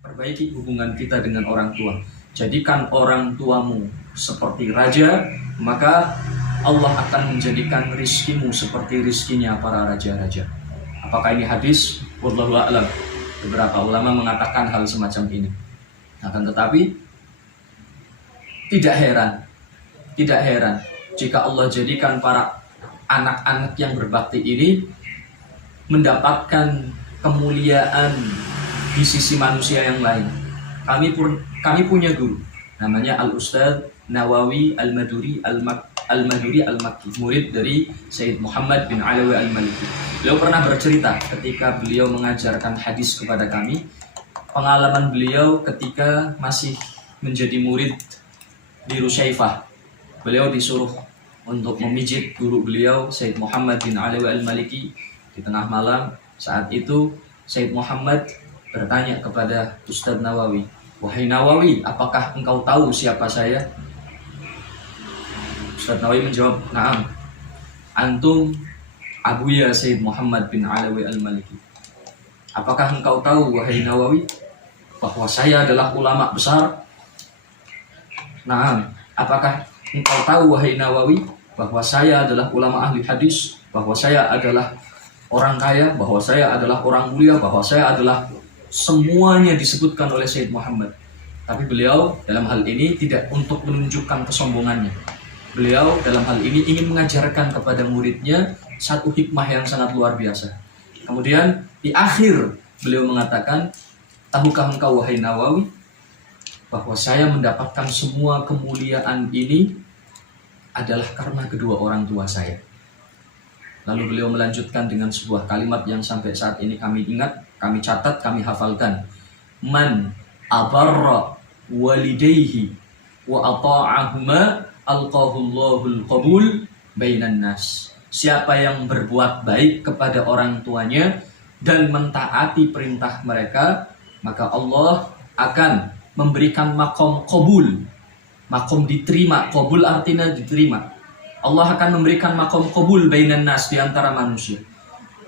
perbaiki hubungan kita dengan orang tua. Jadikan orang tuamu seperti raja, maka Allah akan menjadikan rizkimu seperti rizkinya para raja-raja. Apakah ini hadis? Wallahu a'lam. Beberapa ulama mengatakan hal semacam ini. Akan tetapi tidak heran jika Allah jadikan para anak-anak yang berbakti ini mendapatkan kemuliaan di sisi manusia yang lain. Kami punya guru namanya Al-Ustadz Nawawi Al-Maduri Al-Makki, murid dari Sayyid Muhammad bin Alawi Al-Maliki. Beliau pernah bercerita ketika beliau mengajarkan hadis kepada kami, pengalaman beliau ketika masih menjadi murid di Rusyaifah. Beliau disuruh untuk memijit guru beliau Sayyid Muhammad bin Alawi Al-Maliki di tengah malam. Saat itu Sayyid Muhammad bertanya kepada Ustadz Nawawi, "Wahai Nawawi, apakah engkau tahu siapa saya?" Ustadz Nawawi menjawab, "Na'am, antum Abuya Sayyid Muhammad bin Alawi Al-Maliki." "Apakah engkau tahu, wahai Nawawi, bahwa saya adalah ulama besar?" "Na'am." "Apakah engkau tahu, wahai Nawawi, bahwa saya adalah ulama ahli hadis, bahwa saya adalah orang kaya, bahwa saya adalah orang mulia, bahwa saya adalah..." Semuanya disebutkan oleh Sayyid Muhammad. Tapi beliau dalam hal ini tidak untuk menunjukkan kesombongannya. Beliau dalam hal ini ingin mengajarkan kepada muridnya satu hikmah yang sangat luar biasa. Kemudian di akhir beliau mengatakan, "Tahukah engkau, wahai Nawawi, bahwa saya mendapatkan semua kemuliaan ini adalah karena kedua orang tua saya." Lalu beliau melanjutkan dengan sebuah kalimat yang sampai saat ini kami ingat, kami catat, kami hafalkan. "Man abarra walidayhi wa ata'ahuma alqahullahul qabul bainan nas." Siapa yang berbuat baik kepada orang tuanya dan mentaati perintah mereka, maka Allah akan memberikan makom qabul. Makom diterima, qabul artinya diterima. Allah akan memberikan makom qabul bainan nas, di antara manusia.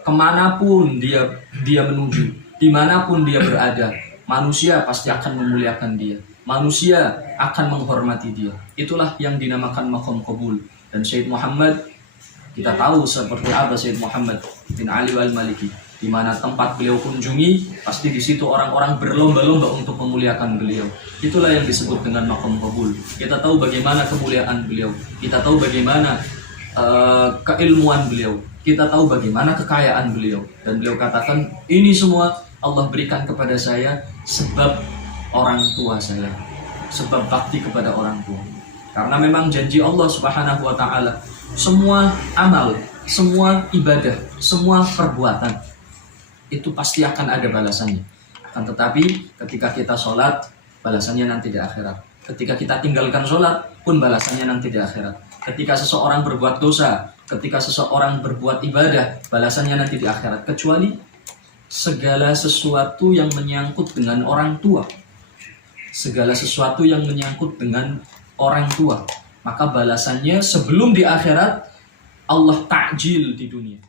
Kemanapun dia menuju, dimanapun dia berada, manusia pasti akan memuliakan dia. Manusia akan menghormati dia. Itulah yang dinamakan makom qabul. Dan Sayyid Muhammad, kita tahu seperti apa Sayyid Muhammad bin Ali Al-Maliki. Di mana tempat beliau kunjungi, pasti di situ orang-orang berlomba-lomba untuk memuliakan beliau. Itulah yang disebut dengan makom qabul. Kita tahu bagaimana kemuliaan beliau. Kita tahu bagaimana keilmuan beliau. Kita tahu bagaimana kekayaan beliau. Dan beliau katakan, ini semua Allah berikan kepada saya sebab orang tua saya. Sebab bakti kepada orang tua. Karena memang janji Allah Subhanahu wa ta'ala, semua amal, semua ibadah, semua perbuatan itu pasti akan ada balasannya. Akan tetapi ketika kita sholat, balasannya nanti di akhirat. Ketika kita tinggalkan sholat pun balasannya nanti di akhirat. Ketika seseorang berbuat dosa, ketika seseorang berbuat ibadah, balasannya nanti di akhirat. Kecuali segala sesuatu yang menyangkut dengan orang tua. Segala sesuatu yang menyangkut dengan orang tua, maka balasannya sebelum di akhirat Allah takjil di dunia.